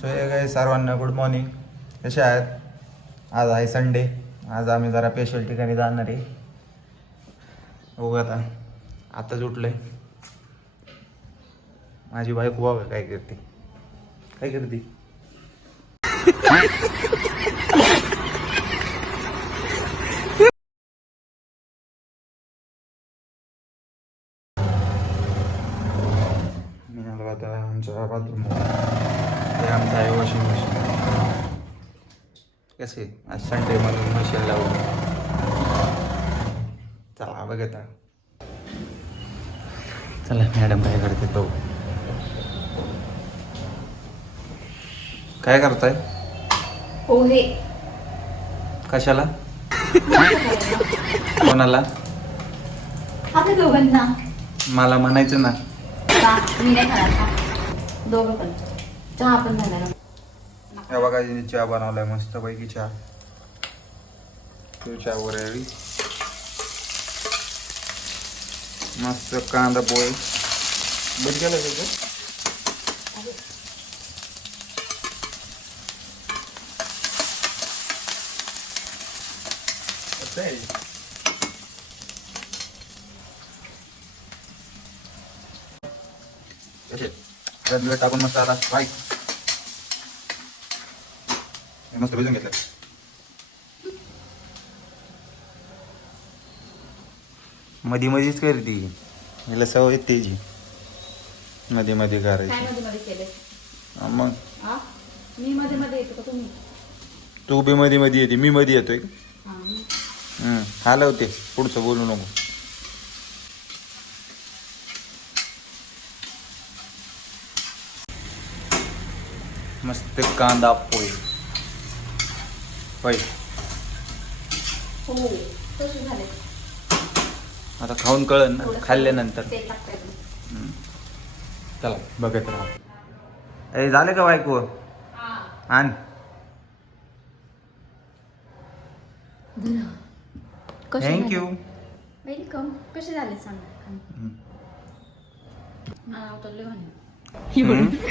So हे काय सर्वांना गुड मॉर्निंग. कसे आहेत? आज आहे संडे. आज आम्ही जरा स्पेशल ठिकाणी जाणार आहे. बघू आताच उठलंय. माझी बायको बघा काय करते. काय करते? मी आलो आता आमच्या बाथरूम. हे आमचं आहे वॉशिंग मशीन. कसे आज संडे म्हणून मशीन लावून चला बघा. चला मॅडम काय करते तो. काय करताय? पोहे. कशाला? कोणाला? आता दोघांना. मला म्हणायचं ना. मी नाही खाणार. दोघं पण. चहा पण झाला. हे बघा चहा बनवलाय मस्त पैकी चहा. तू चहा वगैरे मस्त कांदा पोहे बरं केलं त्याचं. टाकून मस्त आता फ्राय मस्त भिजून घेतलं. मधी मधीच करते हिला सवय तेजी. मध्ये मध्ये करायची. मग मी मध्ये मध्ये येतो का तुम्ही? तू बी मध्ये मध्ये येते. मी मध्ये येतोय. हलवते पुढचं बोलू नको. मस्त कांदा पोहे होय. हो कसे झाले? आता खाऊन कळन ना खाल्ल्यानंतर. चला बघत राहा. ए झाले का बायको? आण. थँक्यू. वेलकम. कसे झाले सांगा.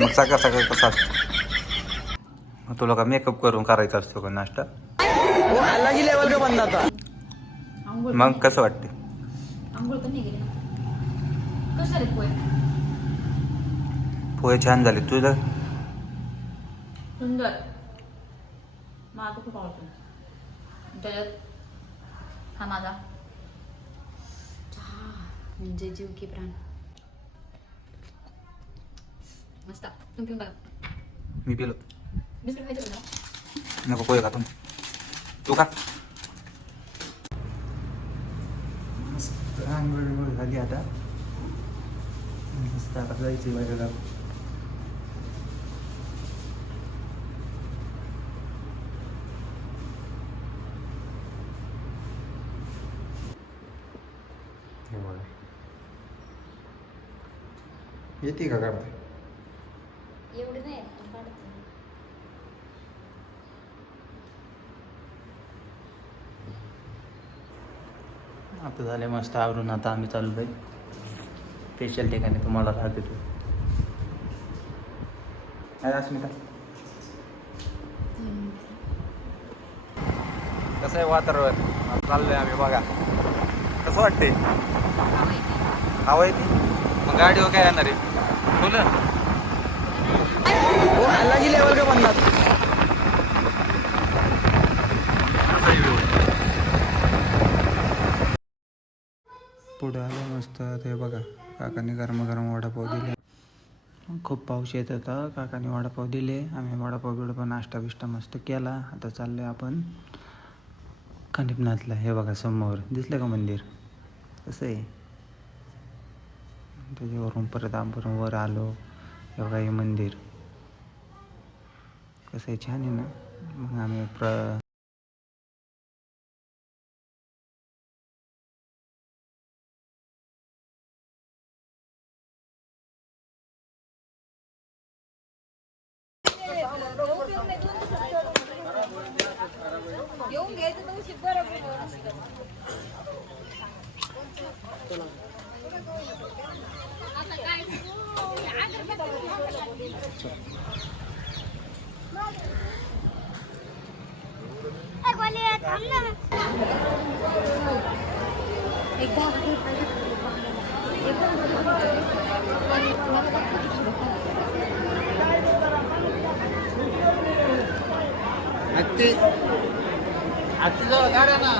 मग सकाळ सकाळ कसा असतो? तुला का मेकअप करून करायचा असतो का नाश्ता? मग कसं वाटते? आंघोळ पण नाही गेली. कसे झाले पोहे? पोहे छान झाले. तुझं? सुंदर. मला खूप आवडतो. त्याच्यात हा माझा चहा म्हणजे जीव की प्राण. मस्त. तुम्ही पिऊन बघा. मी पिलो. बिस्किट खायचं का? नको पोहे खातो. तू का? मस्त आंघोळ झाली आता. मस्त आता जायची बाहेर. येते का काढते? एवढे नाही काढते. आता झाले मस्त आवरून. आता आम्ही चाललोय स्पेशल ठिकाणी. तुम्हाला राहते तू काय अस्मिता? कसं आहे वातावरण? चाललोय आम्ही बघा. कसं वाटतंय? हवा येते. मग गाडीवर काय येणार आहे? बोल लेवल का बनणार. पुढे आलं मस्त. ते बघा काकांनी गरम गरम वडापाव दिले. खूप पाऊस येत होता. काकांनी वडापाव दिले. आम्ही वडापाव बिडापाव नाश्ता बिष्टा मस्त केला. आता चाललोय आपण खंडीपनाथला. हे बघा समोर दिसलं का मंदिर कसं आहे. त्याच्यावरून परत आपण वर आलो. हे बघा हे मंदिर कसं आहे. छान आहे ना. मग आम्ही येऊन घ्यायचं तर उशीर बरं. गाड्या ना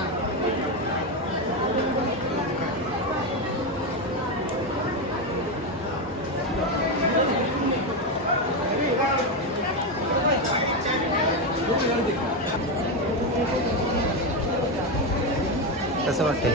कसं वाटतंय?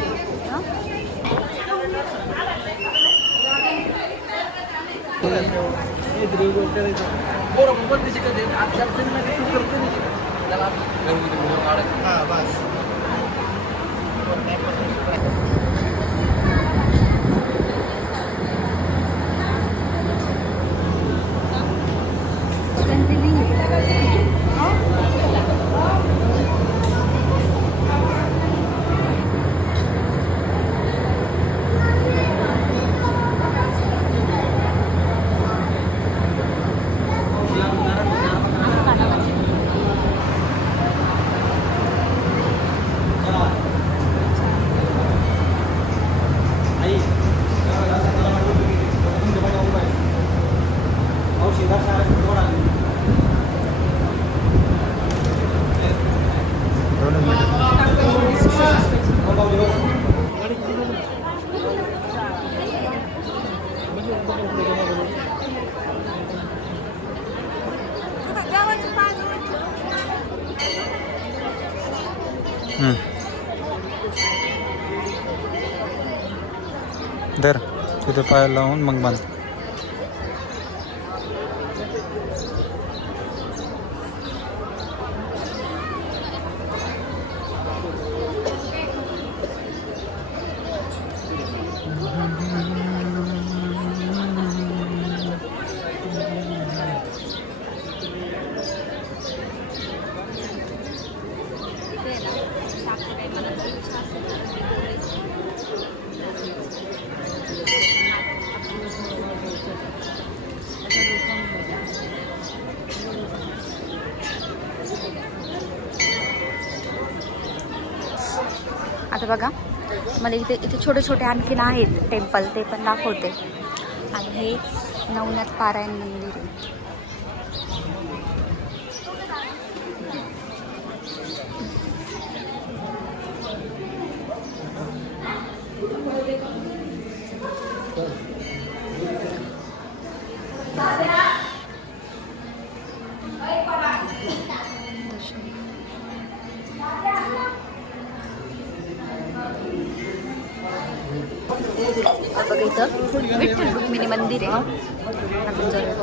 दर तिथं पाय लावून मग बांध. आता बघा मला इथे छोटे छोटे आणखीन आहेत टेम्पल, ते पण दाखवते. आणि हे नवनाथ पारायण मंदिर आहे. बघा इथं विठ्ठल रुक्मिणी मंदिर आहे. आपण जाऊया.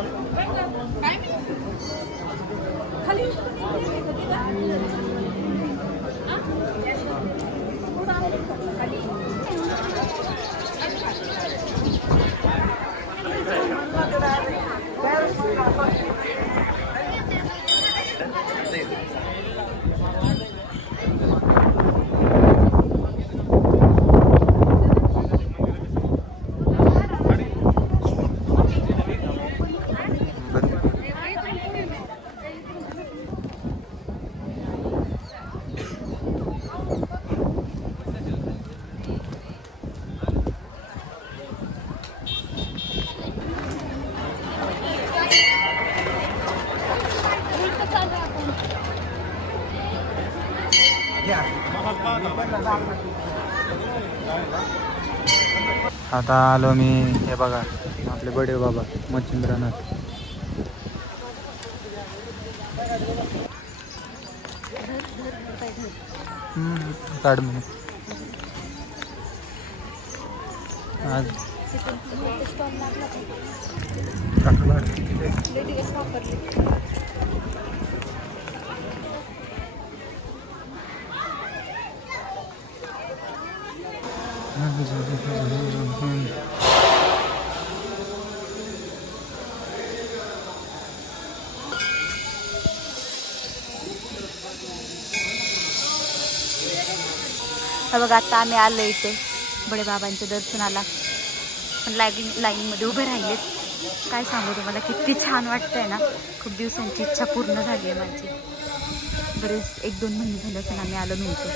आता आलो मी, हे बघा आपले बडे बाबा मच्छिंद्रनाथ. काढ म्हणे आज बघा आता आम्ही आलो इथे बडे बाबांच्या दर्शनाला, पण लाईनमध्ये उभे राहिलेत. काय सांगू तुम्हाला, किती छान वाटतंय ना. खूप दिवसांची इच्छा पूर्ण झाली आहे माझी. बरेच 1-2 महिने झाले असेल आम्ही आलो नव्हतो.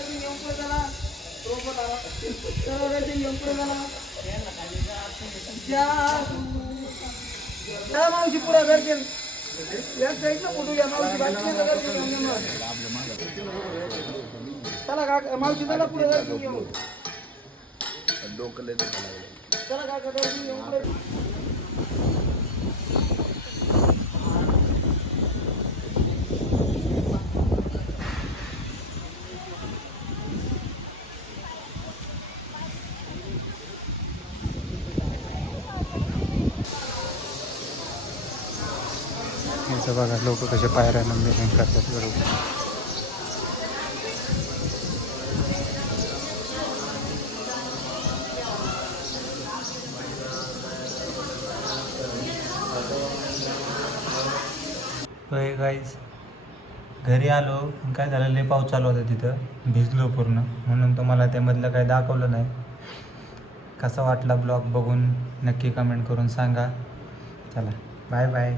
याचं बघा लोक कसे पायऱ्या नंबर करतात बरोबर. होय गाईज, घरी आलो. काय झालं, लय पाऊस चालू होता तिथं, भिजलो पूर्ण. म्हणून तुम्हाला त्यामधलं काही दाखवलं नाही. कसा वाटला ब्लॉग बघून नक्की कमेंट करून सांगा. चला बाय बाय.